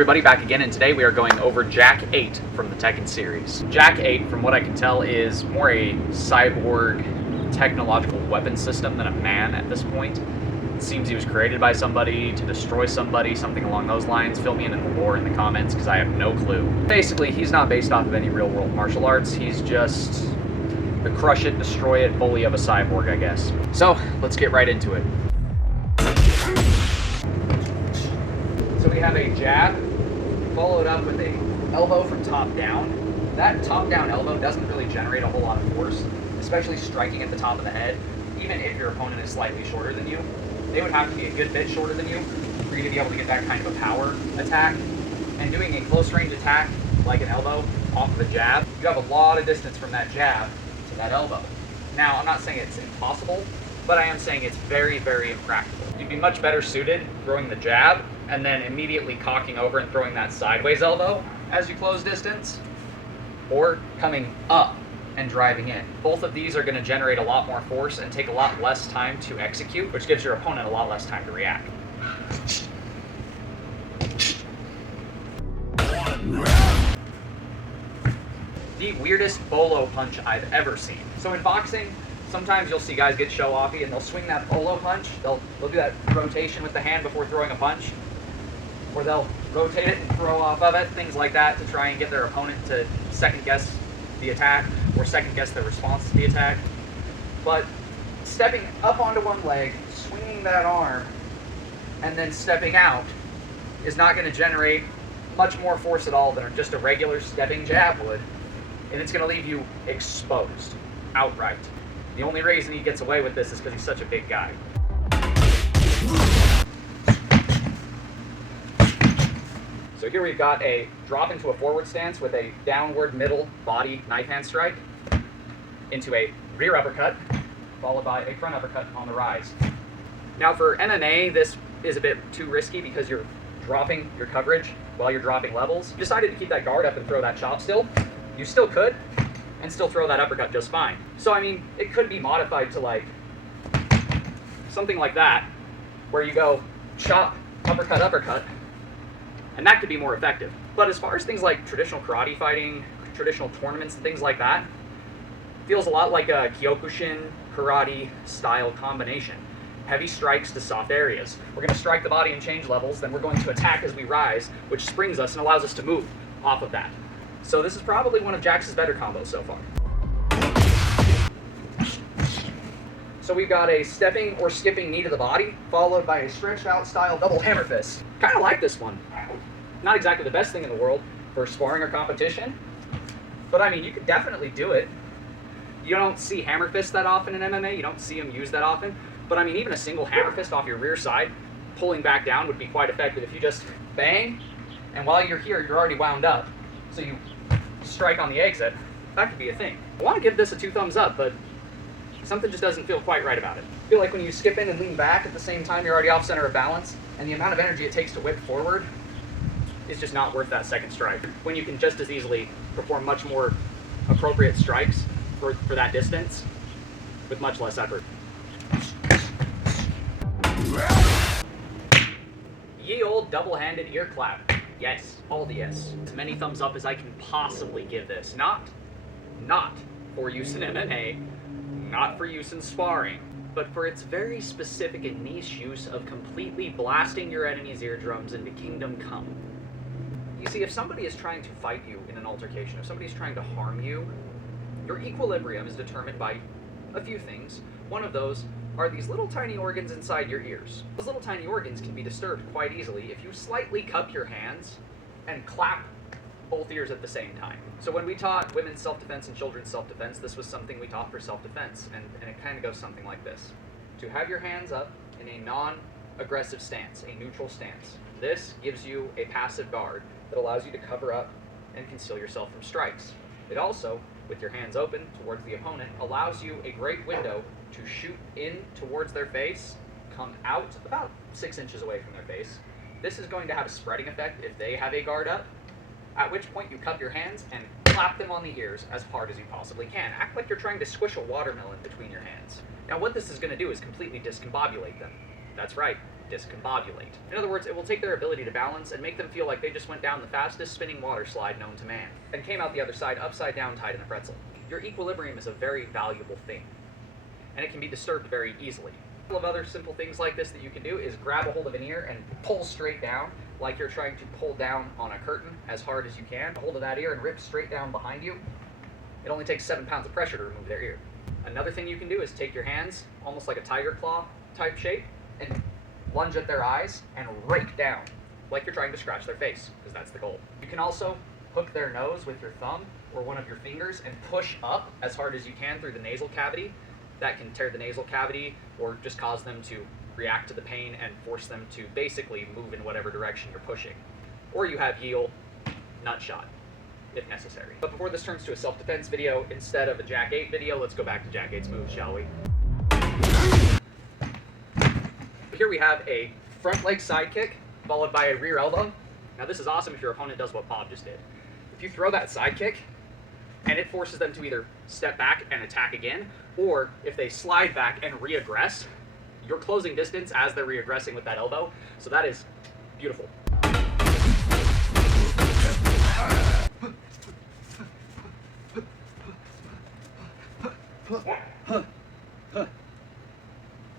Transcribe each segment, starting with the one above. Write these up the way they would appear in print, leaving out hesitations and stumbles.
everybody, back again, and today we are going over Jack 8 from the Tekken series. Jack 8, from what I can tell, is more a cyborg technological weapon system than a man at this point. It seems he was created by somebody to destroy somebody, something along those lines. Fill me in the lore in the comments, because I have no clue. Basically, he's not based off of any real-world martial arts. He's just the crush it, destroy it bully of a cyborg, I guess. So, let's get right into it. So we have a jab, followed up with a elbow from top down. That top down elbow doesn't really generate a whole lot of force, especially striking at the top of the head. Even if your opponent is slightly shorter than you, they would have to be a good bit shorter than you for you to be able to get that kind of a power attack. And doing a close range attack, like an elbow, off of a jab, you have a lot of distance from that jab to that elbow. Now, I'm not saying it's impossible, but I am saying it's very, very impractical. You'd be much better suited throwing the jab and then immediately cocking over and throwing that sideways elbow as you close distance, or coming up and driving in. Both of these are going to generate a lot more force and take a lot less time to execute, which gives your opponent a lot less time to react. The weirdest Bolo Punch I've ever seen. So in boxing, sometimes you'll see guys get show-offy and they'll swing that Bolo Punch. They'll do that rotation with the hand before throwing a punch. Or they'll rotate it and throw off of it, things like that, to try and get their opponent to second-guess the attack or second-guess their response to the attack. But stepping up onto one leg, swinging that arm, and then stepping out is not going to generate much more force at all than just a regular stepping jab would, and it's going to leave you exposed outright. The only reason he gets away with this is because he's such a big guy. So here we've got a drop into a forward stance with a downward middle body knife hand strike into a rear uppercut, followed by a front uppercut on the rise. Now for MMA, this is a bit too risky because you're dropping your coverage while you're dropping levels. If you decided to keep that guard up and throw that chop still, you still could, and still throw that uppercut just fine. So I mean, it could be modified to like something like that, where you go chop, uppercut, uppercut, and that could be more effective. But as far as things like traditional karate fighting, traditional tournaments and things like that, feels a lot like a Kyokushin karate style combination. Heavy strikes to soft areas. We're going to strike the body and change levels, then we're going to attack as we rise, which springs us and allows us to move off of that. So this is probably one of Jax's better combos so far. So we've got a stepping or skipping knee to the body, followed by a stretched out style double hammer fist. Kind of like this one. Not exactly the best thing in the world for sparring or competition, but I mean, you could definitely do it. You don't see hammer fists that often in MMA, you don't see them used that often, but I mean, even a single hammer fist off your rear side, pulling back down would be quite effective. If you just bang, and while you're here, you're already wound up, so you strike on the exit, that could be a thing. I want to give this a 2 thumbs up, but something just doesn't feel quite right about it. I feel like when you skip in and lean back at the same time, you're already off center of balance, and the amount of energy it takes to whip forward is just not worth that second strike, when you can just as easily perform much more appropriate strikes for that distance with much less effort. Ye old double-handed ear clap. Yes, all the yes. As many thumbs up as I can possibly give this. Not for use in MMA, not for use in sparring, but for its very specific and niche use of completely blasting your enemy's eardrums into kingdom come. You see, if somebody is trying to fight you in an altercation, if somebody is trying to harm you, your equilibrium is determined by a few things. One of those are these little tiny organs inside your ears. Those little tiny organs can be disturbed quite easily if you slightly cup your hands and clap both ears at the same time. So when we taught women's self-defense and children's self-defense, this was something we taught for self-defense, and it kind of goes something like this. To have your hands up in a non-aggressive stance, a neutral stance. This gives you a passive guard that allows you to cover up and conceal yourself from strikes. It also, with your hands open towards the opponent, allows you a great window to shoot in towards their face, come out about 6 inches away from their face. This is going to have a spreading effect if they have a guard up, at which point you cup your hands and clap them on the ears as hard as you possibly can. Act like you're trying to squish a watermelon between your hands. Now what this is going to do is completely discombobulate them. That's right. discombobulate. In other words, it will take their ability to balance and make them feel like they just went down the fastest spinning water slide known to man, and came out the other side upside down tied in a pretzel. Your equilibrium is a very valuable thing, and it can be disturbed very easily. A couple of other simple things like this that you can do is grab a hold of an ear and pull straight down, like you're trying to pull down on a curtain as hard as you can. A hold of that ear and rip straight down behind you. It only takes 7 pounds of pressure to remove their ear. Another thing you can do is take your hands, almost like a tiger claw type shape, and lunge at their eyes and rake down, like you're trying to scratch their face, because that's the goal. You can also hook their nose with your thumb or one of your fingers and push up as hard as you can through the nasal cavity. That can tear the nasal cavity or just cause them to react to the pain and force them to basically move in whatever direction you're pushing. Or you have heel, nut shot, if necessary. But before this turns to a self-defense video instead of a Jack 8 video, let's go back to Jack 8's moves, shall we? Here we have a front leg sidekick followed by a rear elbow. Now this is awesome if your opponent does what Bob just did. If you throw that sidekick and it forces them to either step back and attack again, or if they slide back and re-aggress, you're closing distance as they're re-aggressing with that elbow. So that is beautiful.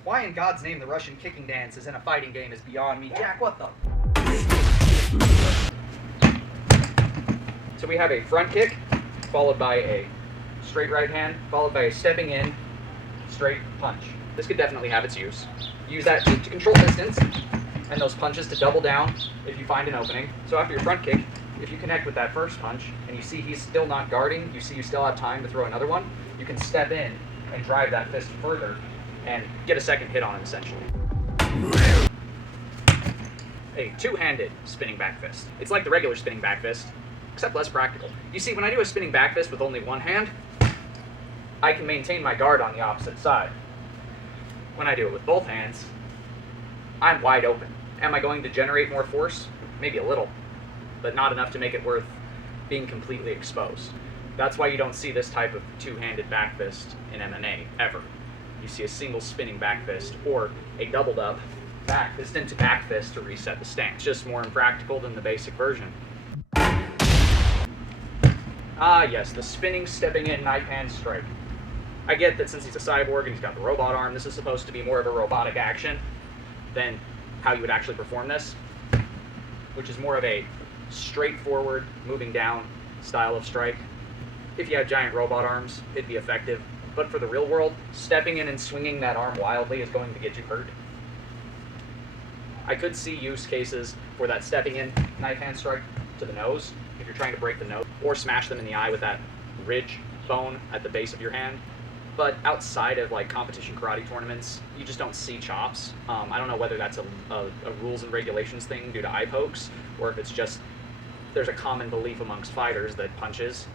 Why in God's name the Russian kicking dance is in a fighting game is beyond me. Jack, what the? So we have a front kick, followed by a straight right hand, followed by a stepping in, straight punch. This could definitely have its use. Use that to control distance, and those punches to double down if you find an opening. So after your front kick, if you connect with that first punch, and you see he's still not guarding, you see you still have time to throw another one, you can step in and drive that fist further and get a second hit on him, essentially. A two-handed spinning back fist. It's like the regular spinning back fist, except less practical. You see, when I do a spinning back fist with only one hand, I can maintain my guard on the opposite side. When I do it with both hands, I'm wide open. Am I going to generate more force? Maybe a little, but not enough to make it worth being completely exposed. That's why you don't see this type of two-handed back fist in MMA, ever. You see a single spinning back fist, or a doubled up back fist into back fist to reset the stance. It's just more impractical than the basic version. Ah yes, the spinning, stepping in, knife hand strike. I get that since he's a cyborg and he's got the robot arm, this is supposed to be more of a robotic action than how you would actually perform this, which is more of a straightforward, moving down style of strike. If you had giant robot arms, it'd be effective. But for the real world, stepping in and swinging that arm wildly is going to get you hurt. I could see use cases for that stepping in knife hand strike to the nose, if you're trying to break the nose, or smash them in the eye with that ridge bone at the base of your hand. But outside of like competition karate tournaments, you just don't see chops. I don't know whether that's a rules and regulations thing due to eye pokes, or if it's just there's a common belief amongst fighters that punches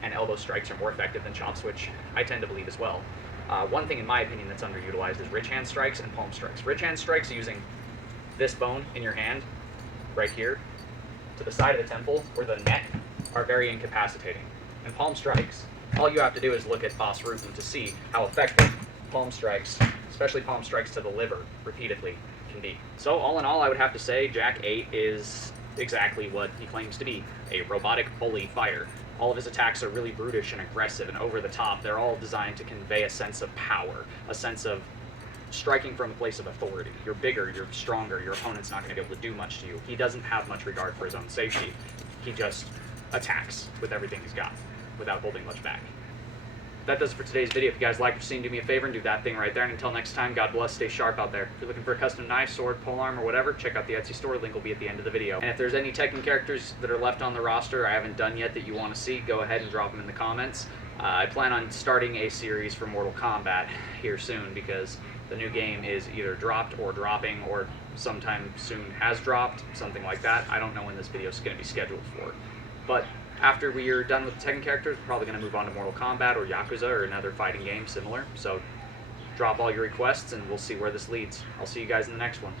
and elbow strikes are more effective than chops, which I tend to believe as well. One thing in my opinion that's underutilized is ridge hand strikes and palm strikes. Ridge hand strikes using this bone in your hand, right here, to the side of the temple or the neck, are very incapacitating. And palm strikes, all you have to do is look at Bas Rutten to see how effective palm strikes, especially palm strikes to the liver, repeatedly can be. So all in all, I would have to say Jack 8 is exactly what he claims to be, a robotic bully fighter. All of his attacks are really brutish and aggressive and over the top. They're all designed to convey a sense of power, a sense of striking from a place of authority. You're bigger, you're stronger, your opponent's not going to be able to do much to you. He doesn't have much regard for his own safety. He just attacks with everything he's got without holding much back. That does it for today's video. If you guys liked what you've seen, do me a favor and do that thing right there. And until next time, God bless, stay sharp out there. If you're looking for a custom knife, sword, polearm, or whatever, check out the Etsy store. Link will be at the end of the video. And if there's any Tekken characters that are left on the roster I haven't done yet that you want to see, go ahead and drop them in the comments. I plan on starting a series for Mortal Kombat here soon because the new game is either dropped or dropping, or sometime soon has dropped, something like that. I don't know when this video is going to be scheduled for. But after we are done with the Tekken characters, we're probably going to move on to Mortal Kombat or Yakuza or another fighting game similar. So drop all your requests and we'll see where this leads. I'll see you guys in the next one.